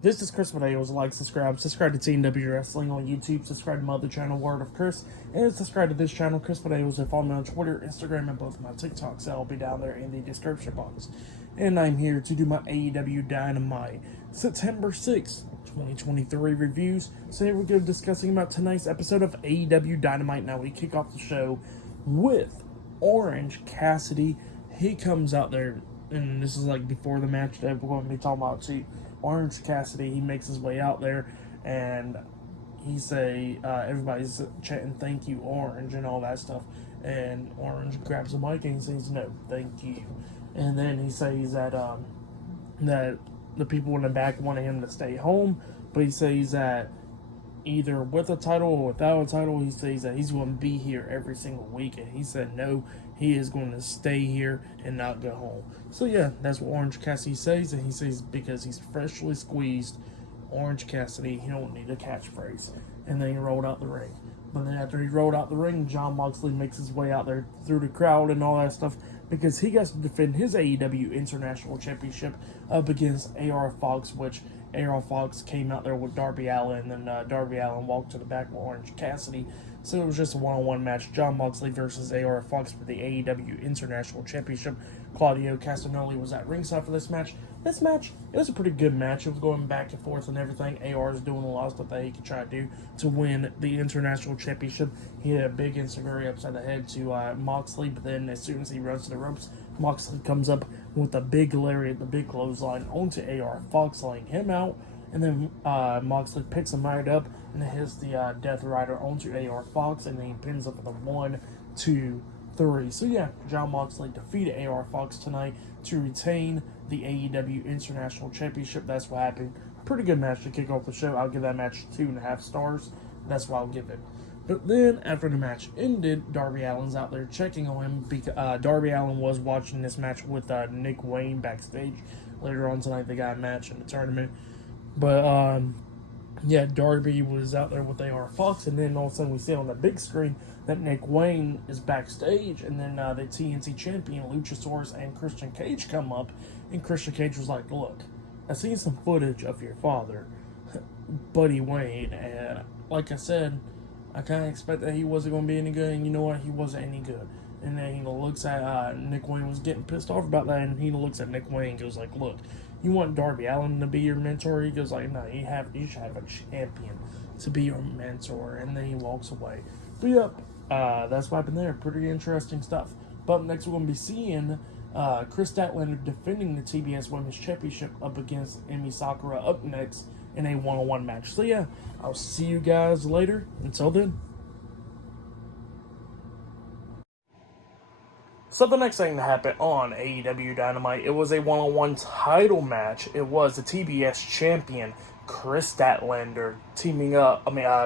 This is Chris Mateos. Like, subscribe to TNW Wrestling on YouTube, subscribe to my other channel, Word of Chris, and subscribe to this channel, Chris Mateos, and follow me on Twitter, Instagram, and both my TikToks. That'll be down there in the description box. And I'm here to do my AEW Dynamite September 6th, 2023 reviews. So here we go, discussing about tonight's episode of AEW Dynamite. Now we kick off the show with Orange Cassidy. He comes out there, and this is like before the match that we're going to be talking about too. Orange Cassidy, he makes his way out there, and everybody's chanting "Thank you, Orange" and all that stuff. And Orange grabs the mic and he says, "No, thank you." And then he says that that the people in the back wanted him to stay home, but he says that either with a title or without a title, he says that he's going to be here every single week. And he said no, he is going to stay here and not go home. So yeah, that's what Orange Cassidy says, and he says because he's freshly squeezed Orange Cassidy, he don't need a catchphrase. And then he rolled out the ring. But then after he rolled out the ring, Jon Moxley makes his way out there through the crowd and all that stuff because he gets to defend his AEW International Championship up against AR Fox, which AR Fox came out there with Darby Allin, and then Darby Allin walked to the back with Orange Cassidy. So it was just a one-on-one match. Jon Moxley versus AR Fox for the AEW International Championship. Claudio Castagnoli was at ringside for this match. This match, it was a pretty good match. It was going back and forth and everything. AR is doing a lot of stuff that he could try to do to win the International Championship. He had a big enziguri upside the head to Moxley, but then as soon as he runs to the ropes, Moxley comes up with a big lariat, the big clothesline onto AR Fox, laying him out. And then Moxley picks him right up and hits the Death Rider onto AR Fox, and then he pins up with a 1, 2, 3. So yeah, Jon Moxley defeated AR Fox tonight to retain the AEW International Championship. That's what happened. Pretty good match to kick off the show. I'll give that match 2.5 stars. That's what I'll give it. But then, after the match ended, Darby Allin's out there checking on him. Because Darby Allin was watching this match with Nick Wayne backstage. Later on tonight, they got a match in the tournament. But, yeah, Darby was out there with AR Fox, and then all of a sudden we see on the big screen that Nick Wayne is backstage, and then the TNT champion, Luchasaurus, and Christian Cage come up, and Christian Cage was like, "Look, I've seen some footage of your father, Buddy Wayne, and like I said, I kind of expect that he wasn't going to be any good, and you know what? He wasn't any good." And then he looks at Nick Wayne was getting pissed off about that, and he looks at Nick Wayne and goes like, "Look, you want Darby Allin to be your mentor?" He goes like, "No, you should have a champion to be your mentor." And then he walks away. But yep, that's what happened there. Pretty interesting stuff. But up next, we're going to be seeing Kris Statlander defending the TBS Women's Championship up against Emi Sakura up next in a one-on-one match. So yeah, I'll see you guys later. Until then. So the next thing that happened on AEW Dynamite, it was a one-on-one title match. It was the TBS champion, Kris Statlander,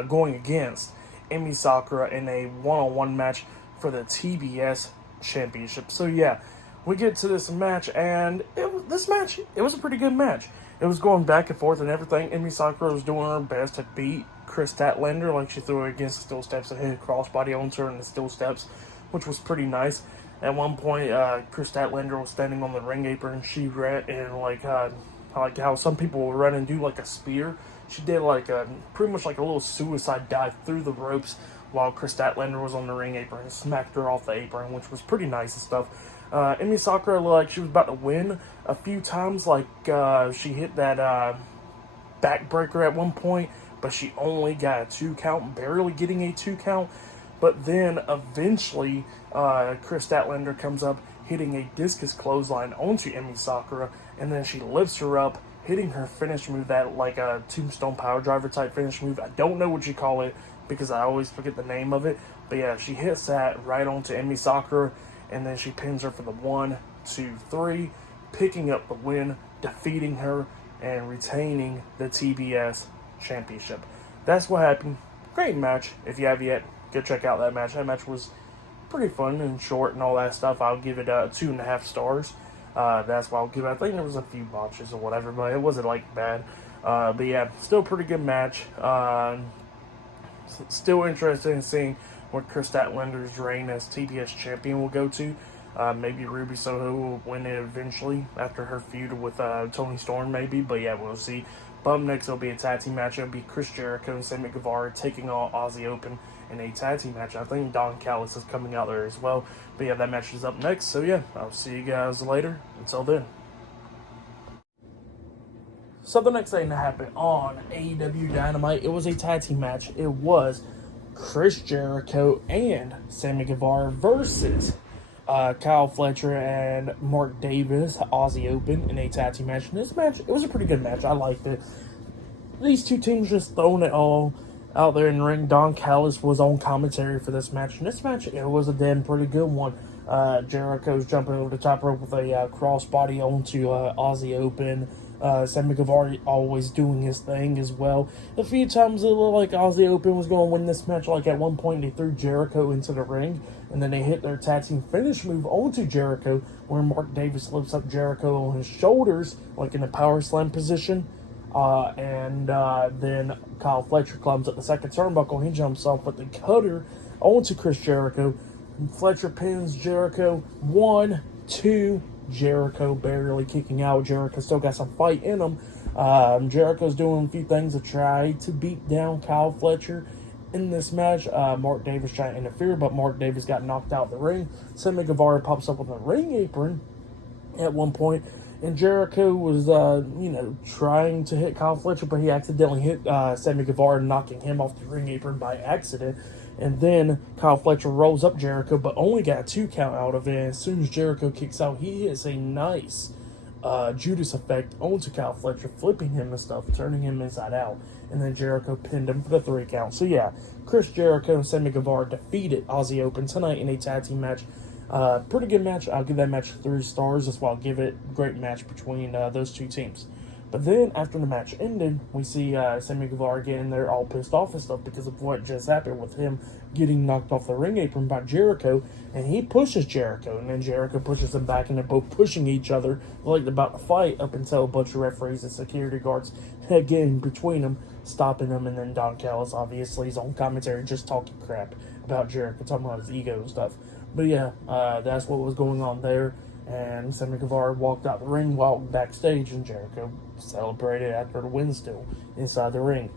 going against Emi Sakura in a one-on-one match for the TBS championship. So yeah, we get to this match, and it was a pretty good match. It was going back and forth and everything. Emi Sakura was doing her best to beat Kris Statlander, like she threw her against the steel steps and hit a crossbody onto her in the steel steps, which was pretty nice. At one point, Kris Statlander was standing on the ring apron. She ran and like how some people will run and do like a spear. She did pretty much like a little suicide dive through the ropes while Kris Statlander was on the ring apron and smacked her off the apron, which was pretty nice and stuff. Emi Sakura looked like she was about to win a few times. She hit that backbreaker at one point, but she only got a 2 count, barely getting a 2 count. But then eventually, Kris Statlander comes up, hitting a discus clothesline onto Emi Sakura, and then she lifts her up, hitting her finish move, that like a tombstone power driver type finish move. I don't know what you call it because I always forget the name of it. But yeah, she hits that right onto Emi Sakura, and then she pins her for the 1, 2, 3, picking up the win, defeating her, and retaining the TBS championship. That's what happened. Great match. If you have yet, go check out that match. That match was pretty fun and short and all that stuff. I'll give it 2.5 stars. That's why I'll give it. I think there was a few botches or whatever, but it wasn't like bad. But yeah, still a pretty good match. Still interested in seeing what Kris Statlander's reign as TBS champion will go to. Maybe Ruby Soho will win it eventually after her feud with Toni Storm, maybe. But yeah, we'll see. But next, it'll be a tag team match. It'll be Chris Jericho and Sammy Guevara taking on Aussie Open in a tag team match. I think Don Callis is coming out there as well. But yeah, that match is up next. So yeah, I'll see you guys later. Until then. So the next thing that happened on AEW Dynamite, it was a tag team match. It was Chris Jericho and Sammy Guevara versus Kyle Fletcher and Mark Davis, Aussie Open, in a tag team match. And this match, it was a pretty good match. I liked it. These two teams just throwing it all out there in the ring. Don Callis was on commentary for this match. And this match, it was a damn pretty good one. Jericho's jumping over the top rope with a crossbody onto Aussie Open. Sammy Guevara always doing his thing as well. A few times it looked like Aussie Open was going to win this match. Like at one point they threw Jericho into the ring, and then they hit their tag team finish move onto Jericho, where Mark Davis lifts up Jericho on his shoulders, like in a power slam position. And then Kyle Fletcher climbs up the second turnbuckle. He jumps off with the cutter onto Chris Jericho. Fletcher pins Jericho. 1, 2. Jericho barely kicking out. Jericho still got some fight in him. Jericho's doing a few things to try to beat down Kyle Fletcher in this match. Mark Davis trying to interfere, but Mark Davis got knocked out of the ring. Sammy Guevara pops up with a ring apron at one point, and Jericho was, trying to hit Kyle Fletcher, but he accidentally hit Sammy Guevara, knocking him off the ring apron by accident. And then Kyle Fletcher rolls up Jericho, but only got a 2 count out of it. As soon as Jericho kicks out, he hits a nice Judas effect onto Kyle Fletcher, flipping him and stuff, turning him inside out. And then Jericho pinned him for the 3 count. So yeah, Chris Jericho and Sammy Guevara defeated Aussie Open tonight in a tag team match. Pretty good match. I'll give that match 3 stars. That's why I'll give it a great match between those two teams. But then, after the match ended, we see Sammy Guevara getting there all pissed off and stuff because of what just happened with him getting knocked off the ring apron by Jericho. And he pushes Jericho, and then Jericho pushes him back, and they're both pushing each other like they're about to fight up until a bunch of referees and security guards get in between them, stopping them. And then Don Callis, obviously, is on commentary just talking crap about Jericho, talking about his ego and stuff. But yeah, that's what was going on there. And Sammy Guevara walked out the ring, walked backstage, and Jericho celebrated after the win still inside the ring.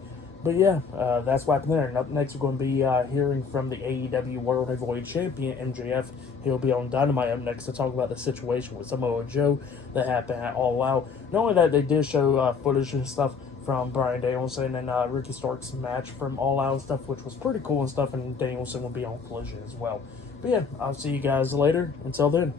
But yeah, that's what happened there. And up next, we're going to be hearing from the AEW World Heavyweight Champion, MJF. He'll be on Dynamite up next to talk about the situation with Samoa Joe that happened at All Out. Not only that, they did show footage and stuff from Bryan Danielson and Ricky Stark's match from All Out and stuff, which was pretty cool and stuff, and Danielson will be on Collision as well. But yeah, I'll see you guys later. Until then.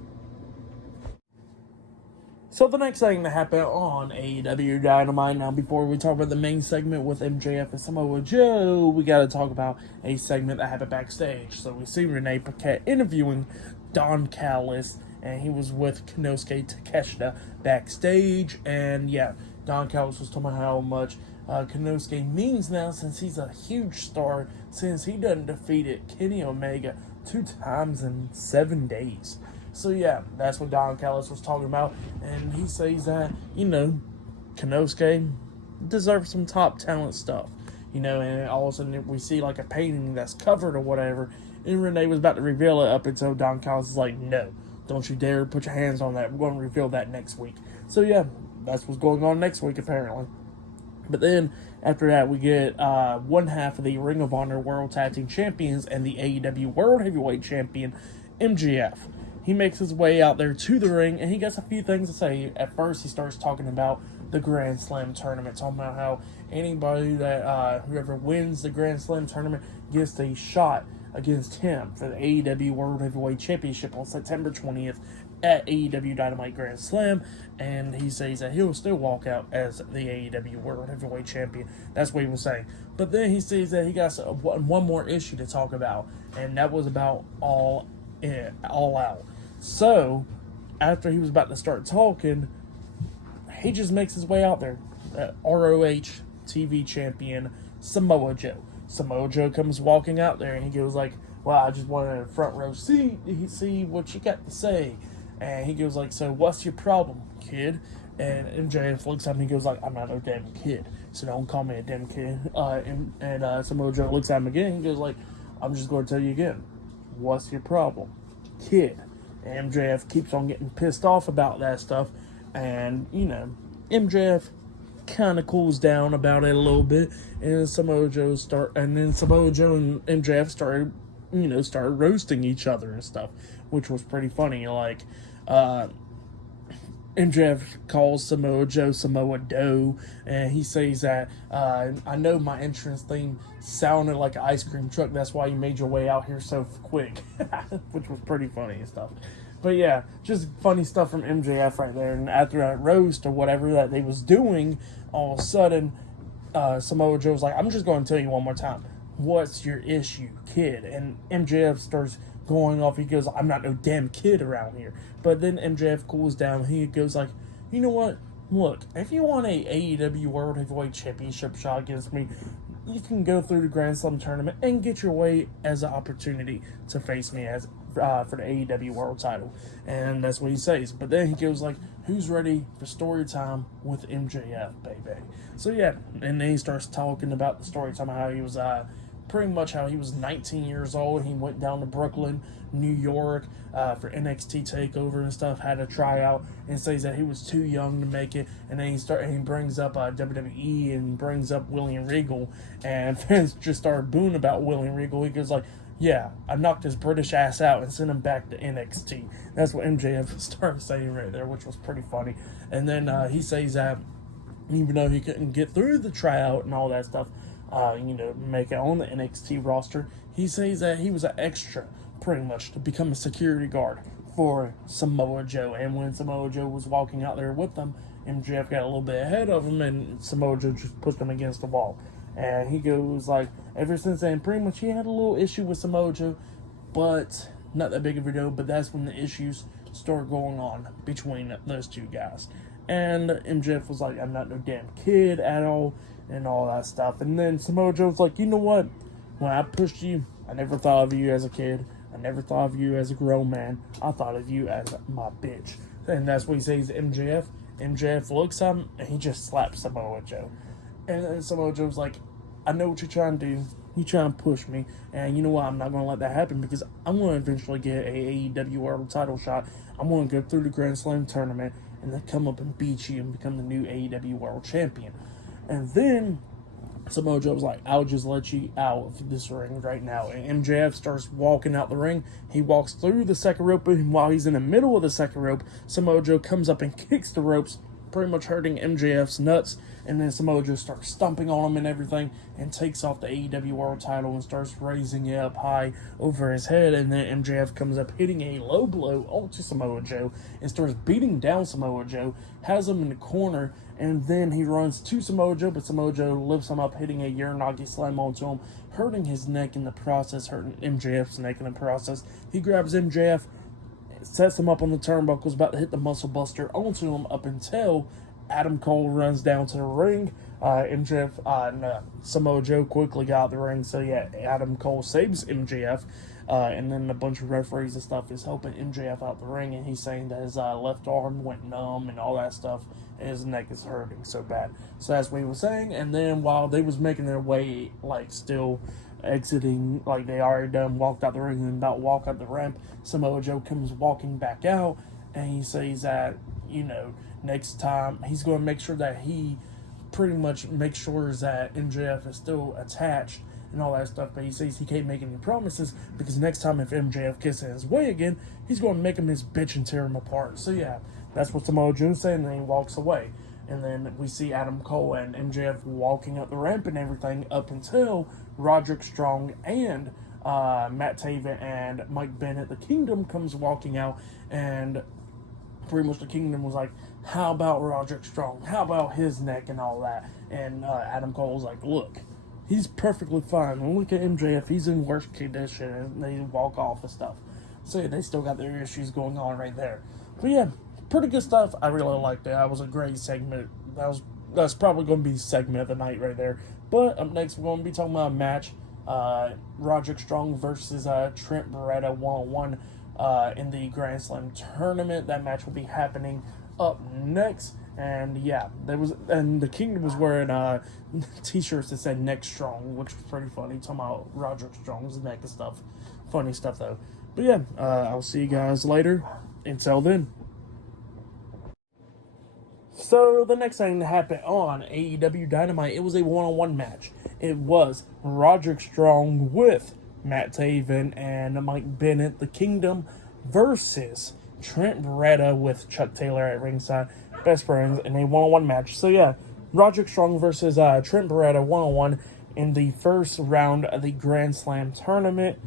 So the next thing that happened on AEW Dynamite, now before we talk about the main segment with MJF and Samoa Joe, we got to talk about a segment that happened backstage. So we see Renee Paquette interviewing Don Callis, and he was with Konosuke Takeshita backstage. And yeah, Don Callis was talking about how much Konosuke means now, since he's a huge star, since he done defeated Kenny Omega 2 times in 7 days. So yeah, that's what Don Callis was talking about, and he says that, Konosuke deserves some top talent stuff, and all of a sudden we see like a painting that's covered or whatever, and Renee was about to reveal it up until Don Callis is like, no, don't you dare put your hands on that, we're going to reveal that next week. So yeah, that's what's going on next week apparently. But then, after that, we get one half of the Ring of Honor World Tag Team Champions and the AEW World Heavyweight Champion, MJF. He makes his way out there to the ring, and he gets a few things to say. At first, he starts talking about the Grand Slam tournament, talking about how anybody that, whoever wins the Grand Slam tournament gets a shot against him for the AEW World Heavyweight Championship on September 20th at AEW Dynamite Grand Slam, and he says that he'll still walk out as the AEW World Heavyweight Champion. That's what he was saying. But then he says that he got one more issue to talk about, and that was about All Out. So, after he was about to start talking, he just makes his way out there. ROH TV champion Samoa Joe. Samoa Joe comes walking out there, and he goes like, well, I just wanted a front row seat to see what you got to say. And he goes like, so what's your problem, kid? And MJF looks at him and he goes like, I'm not a damn kid, so don't call me a damn kid. And Samoa Joe looks at him again, he goes like, I'm just going to tell you again, what's your problem, kid? And MJF keeps on getting pissed off about that stuff. And, MJF kind of cools down about it a little bit. And Samoa Joe and MJF started roasting each other and stuff, which was pretty funny. Like, MJF calls Samoa Joe Samoa Doe, and he says that, I know my entrance theme sounded like an ice cream truck, that's why you made your way out here so quick, which was pretty funny and stuff. But yeah, just funny stuff from MJF right there. And after that roast or whatever that they was doing, all of a sudden, Samoa Joe's like, I'm just going to tell you one more time, what's your issue, kid? And MJF starts going off. He goes, I'm not no damn kid around here. But then MJF cools down. He goes like, you know what? Look, if you want a AEW World Heavyweight Championship shot against me, you can go through the Grand Slam tournament and get your way as an opportunity to face me as for the AEW World title. And that's what he says. But then he goes like, who's ready for story time with MJF, baby? So yeah, and then he starts talking about the story time, how he was pretty much how he was 19 years old. He went down to Brooklyn, New York, for NXT TakeOver and stuff, had a tryout, and says that he was too young to make it. And then he brings up WWE and brings up William Regal, and fans just started booing about William Regal. He goes like, yeah, I knocked his British ass out and sent him back to NXT. That's what MJF started saying right there, which was pretty funny. And then he says that even though he couldn't get through the tryout and all that stuff, make it on the NXT roster, he says that he was an extra, pretty much, to become a security guard for Samoa Joe. And when Samoa Joe was walking out there with them, MJF got a little bit ahead of him, and Samoa Joe just pushed him against the wall. And he goes like, ever since then, pretty much he had a little issue with Samoa Joe, but not that big of a deal. But that's when the issues started going on between those two guys. And MJF was like, I'm not no damn kid at all, and all that stuff. And then Samoa Joe's like, you know what? When I pushed you, I never thought of you as a kid. I never thought of you as a grown man. I thought of you as my bitch. And that's what he says to MJF. MJF looks at him, and he just slaps Samoa Joe. And then Samoa Joe's like, I know what you're trying to do. You're trying to push me. And you know what? I'm not going to let that happen, because I'm going to eventually get a AEW World title shot. I'm going to go through the Grand Slam tournament and then come up and beat you and become the new AEW World Champion. And then Samoa Joe was like, I'll just let you out of this ring right now. And MJF starts walking out the ring. He walks through the second rope, and while he's in the middle of the second rope, Samoa Joe comes up and kicks the ropes, pretty much hurting MJF's nuts. And then Samoa Joe starts stomping on him and everything, and takes off the AEW World title and starts raising it up high over his head. And then MJF comes up, hitting a low blow onto Samoa Joe and starts beating down Samoa Joe, has him in the corner, and then he runs to Samoa Joe, but Samoa Joe lifts him up, hitting a Uranagi slam onto him, hurting his neck in the process, hurting MJF's neck in the process. He grabs MJF, sets him up on the turnbuckles, about to hit the muscle buster onto him, up until Adam Cole runs down to the ring. Samoa Joe quickly got out the ring, so yeah, Adam Cole saves MJF, and then a bunch of referees and stuff is helping MJF out the ring, and he's saying that his left arm went numb and all that stuff, and his neck is hurting so bad. So that's what he was saying. And then while they was making their way, like still exiting, like they already done walked out the ring and about to walk up the ramp, Samoa Joe comes walking back out, and he says that, next time he's going to make sure that he pretty much makes sure that MJF is still attached and all that stuff. But he says he can't make any promises, because next time if MJF gets in his way again, he's going to make him his bitch and tear him apart. So yeah, that's what Samoa Joe's saying, and then he walks away. And then we see Adam Cole and MJF walking up the ramp and everything, up until Roderick Strong and Matt Taven and Mike Bennett, the Kingdom, comes walking out. And pretty much the Kingdom was like, how about Roderick Strong? How about his neck and all that? And Adam Cole was like, look, he's perfectly fine. And look at MJF, he's in worse condition. And they walk off and stuff. So yeah, they still got their issues going on right there. But yeah, pretty good stuff. I really liked it. That was a great segment. That's probably going to be segment of the night right there. But up next, we're going to be talking about a match. Roderick Strong versus Trent Beretta 1-on-1 in the Grand Slam tournament. That match will be happening up next. And yeah, the Kingdom was wearing t-shirts that said Neck Strong, which was pretty funny, talking about Roderick Strong's neck and stuff. Funny stuff though. But yeah, I'll see you guys later. Until then. So the next thing that happened on AEW Dynamite, it was a one-on-one match. It was Roderick Strong with Matt Taven and Mike Bennett, the Kingdom, versus Trent Beretta with Chuck Taylor at ringside, best friends, in a one-on-one match. So yeah, Roderick Strong versus Trent Beretta one-on-one in the first round of the Grand Slam tournament.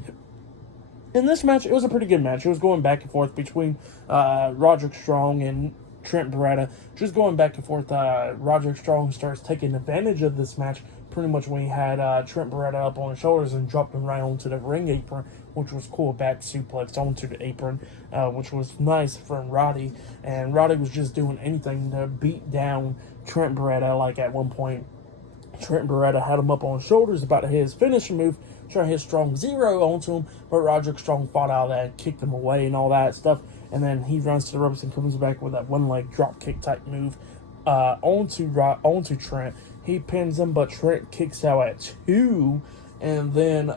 In this match, it was a pretty good match. It was going back and forth between Roderick Strong and Trent Beretta, just going back and forth. Roderick Strong starts taking advantage of this match pretty much when he had Trent Beretta up on his shoulders and dropped him right onto the ring apron, which was cool. Back suplex onto the apron, which was nice from Roddy. And Roddy was just doing anything to beat down Trent Beretta. Like at one point, Trent Beretta had him up on his shoulders about to hit his finishing move, trying to hit Strong Zero onto him, but Roderick Strong fought out of that, kicked him away and all that stuff. And then he runs to the ropes and comes back with that one-leg drop kick type move onto Trent. He pins him, but Trent kicks out at 2. And then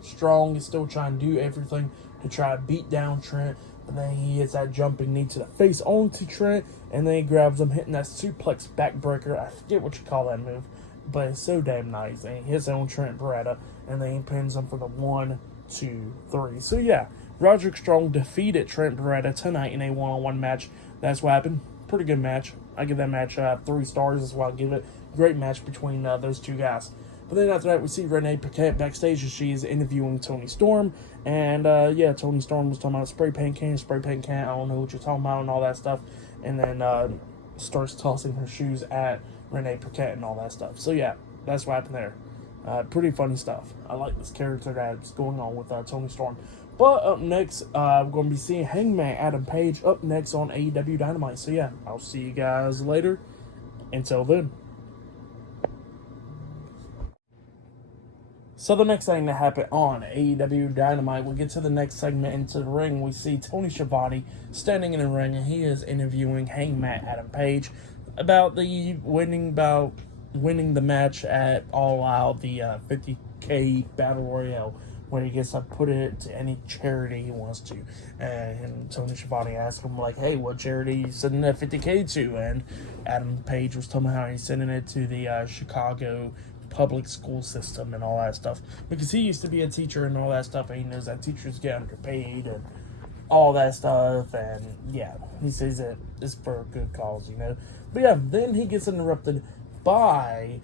Strong is still trying to do everything to try to beat down Trent. But then he hits that jumping knee to the face onto Trent. And then he grabs him, hitting that suplex backbreaker. I forget what you call that move, but it's so damn nice. And he hits it on Trent Beretta. And then he pins him for the 1, 2, 3. So yeah, Roderick Strong defeated Trent Beretta tonight in a one-on-one match. That's what happened. Pretty good match. I give that match 3 stars. That's why I give it. Great match between those two guys. But then after that, we see Renee Paquette backstage as she is interviewing Toni Storm. And yeah, Toni Storm was talking about spray paint can. I don't know what you're talking about and all that stuff. And then starts tossing her shoes at Renee Paquette and all that stuff. So yeah, that's what happened there. Pretty funny stuff. I like this character that's going on with Toni Storm. But up next, we're going to be seeing Hangman Adam Page up next on AEW Dynamite. So yeah, I'll see you guys later. Until then. So the next thing that happened on AEW Dynamite, we get to the next segment into the ring. We see Tony Schiavone standing in the ring, and he is interviewing Hangman Adam Page about winning the match at All Out, the 50K Battle Royale, where he gets to put it to any charity he wants to. And Tony Schiavone asked him, like, hey, what charity are you sending that 50K to? And Adam Page was telling him how he's sending it to the Chicago public school system and all that stuff. Because he used to be a teacher and all that stuff, and he knows that teachers get underpaid and all that stuff. And yeah, he says that it's for a good cause, you know. But yeah, then he gets interrupted by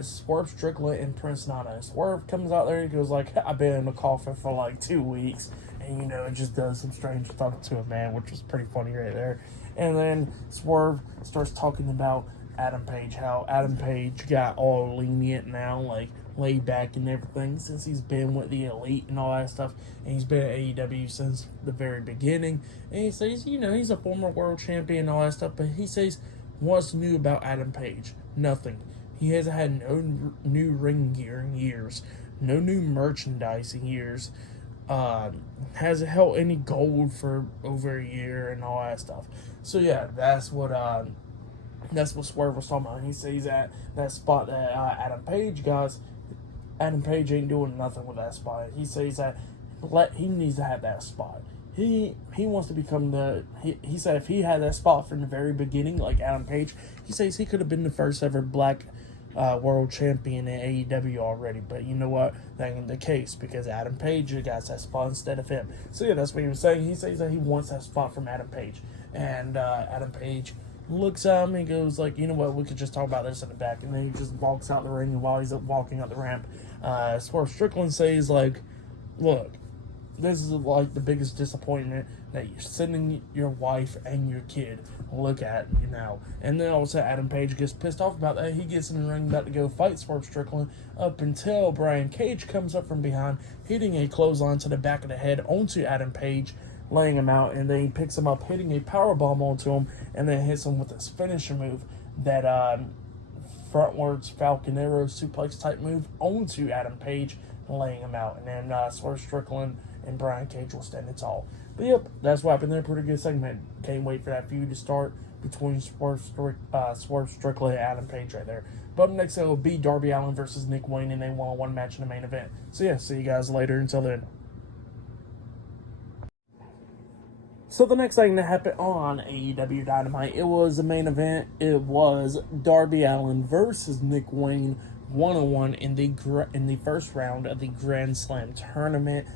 Swerve Strickland and Prince Nana. Swerve comes out there and goes like, I've been in the coffin for like 2 weeks, and you know, it just does some strange stuff to him, man, which was pretty funny right there. And then Swerve starts talking about Adam Page, how Adam Page got all lenient now, like laid back and everything, since he's been with the Elite and all that stuff, and he's been at AEW since the very beginning. And he says, you know, he's a former world champion and all that stuff, but he says, what's new about Adam Page? Nothing. He hasn't had no new ring gear in years, no new merchandise in years, hasn't held any gold for over a year and all that stuff. So yeah, that's what Swerve was talking about. He says that spot that Adam Page got, Adam Page ain't doing nothing with that spot. He says that he needs to have that spot. He wants to become he said if he had that spot from the very beginning, like Adam Page, he says he could have been the first ever black world champion in AEW already. But you know what? That ain't the case, because Adam Page got that spot instead of him. So yeah, that's what he was saying. He says that he wants that spot from Adam Page. And Adam Page looks at him and goes like, you know what, we could just talk about this in the back. And then he just walks out the ring, and while he's walking out the ramp, Swerve Strickland says like, look, this is like the biggest disappointment that you're sending your wife and your kid. Look at you now. And then all of a sudden Adam Page gets pissed off about that. He gets in the ring about to go fight Swerve Strickland, up until Brian Cage comes up from behind, hitting a clothesline to the back of the head onto Adam Page, laying him out. And then he picks him up, hitting a powerbomb onto him, and then hits him with his finisher move, that frontwards Falconero suplex type move onto Adam Page, laying him out. And then Swerve Strickland and Brian Cage will stand it tall. But yep, that's what happened there. Pretty good segment. Can't wait for that feud to start between Swerve Strickland and Adam Page right there. But up next, it will be Darby Allin versus Nick Wayne in a one-on-one match in the main event. So yeah, see you guys later. Until then. So the next thing that happened on AEW Dynamite, it was the main event. It was Darby Allin versus Nick Wayne, 1-on-1 in the first round of the Grand Slam tournament.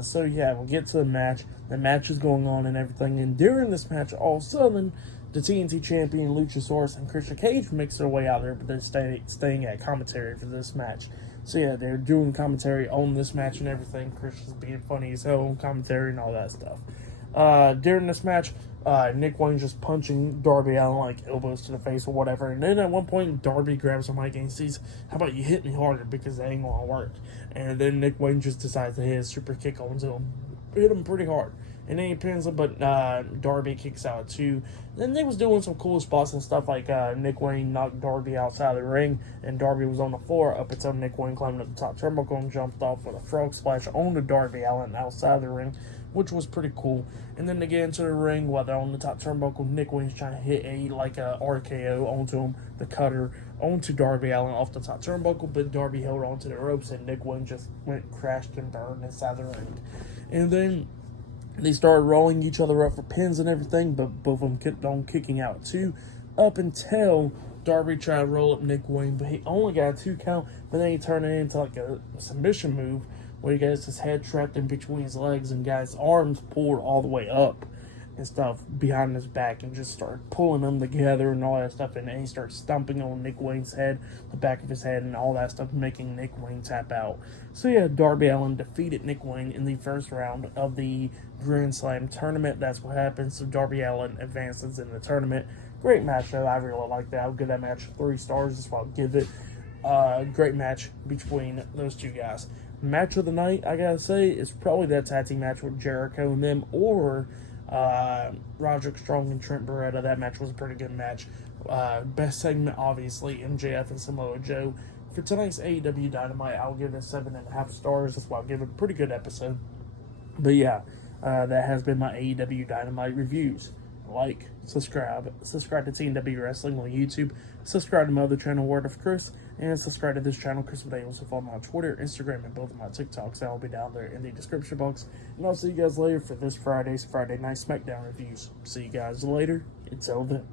So yeah, we'll get to the match. The match is going on and everything, and during this match, all of a sudden, the TNT champion Luchasaurus and Christian Cage makes their way out there, but they're staying at commentary for this match. So yeah, they're doing commentary on this match and everything. Christian's being funny as hell on commentary and all that stuff. During this match, Nick Wayne's just punching Darby Allin like elbows to the face or whatever. And then at one point, Darby grabs the mic and says, "How about you hit me harder, because that ain't gonna work." And then Nick Wayne just decides to hit a super kick onto him. Hit him pretty hard. And then he pins him, but Darby kicks out too. Then they was doing some cool spots and stuff, like Nick Wayne knocked Darby outside of the ring, and Darby was on the floor up until Nick Wayne climbed up the top turnbuckle and jumped off with a frog splash onto Darby Allin outside the ring, which was pretty cool. And then they get into the ring while they're on the top turnbuckle. Nick Wayne's trying to hit a RKO onto him, the cutter onto Darby Allin off the top turnbuckle, but Darby held onto the ropes and Nick Wayne just crashed and burned inside the ring. And then they started rolling each other up for pins and everything, but both of them kept on kicking out too, up until Darby tried to roll up Nick Wayne, but he only got a 2 count, but then he turned it into like a submission move, where he gets his head trapped in between his legs and got his arms pulled all the way up and stuff behind his back, and just started pulling them together and all that stuff, and then he starts stomping on Nick Wayne's head, the back of his head, and all that stuff, making Nick Wayne tap out. So yeah, Darby Allin defeated Nick Wayne in the first round of the Grand Slam tournament. That's what happens. So Darby Allin advances in the tournament. Great match though. I really like that. I'll give that match 3 stars. That's what I'll give it. Great match between those two guys. Match of the night, I gotta say, is probably that tag team match with Jericho and them, or Roderick Strong and Trent Beretta. That match was a pretty good match. Best segment, obviously, MJF and Samoa Joe. For tonight's AEW Dynamite, I'll give it 7.5 stars. That's why I'll give it a pretty good episode. But yeah, that has been my AEW Dynamite reviews. Like, subscribe to TNW Wrestling on YouTube, subscribe to my other channel, Word of Chris, and subscribe to this channel, Chris Medeiros. Follow me on Twitter, Instagram, and both of my TikToks. That will be down there in the description box. And I'll see you guys later for this Friday Night SmackDown reviews. See you guys later. Until then.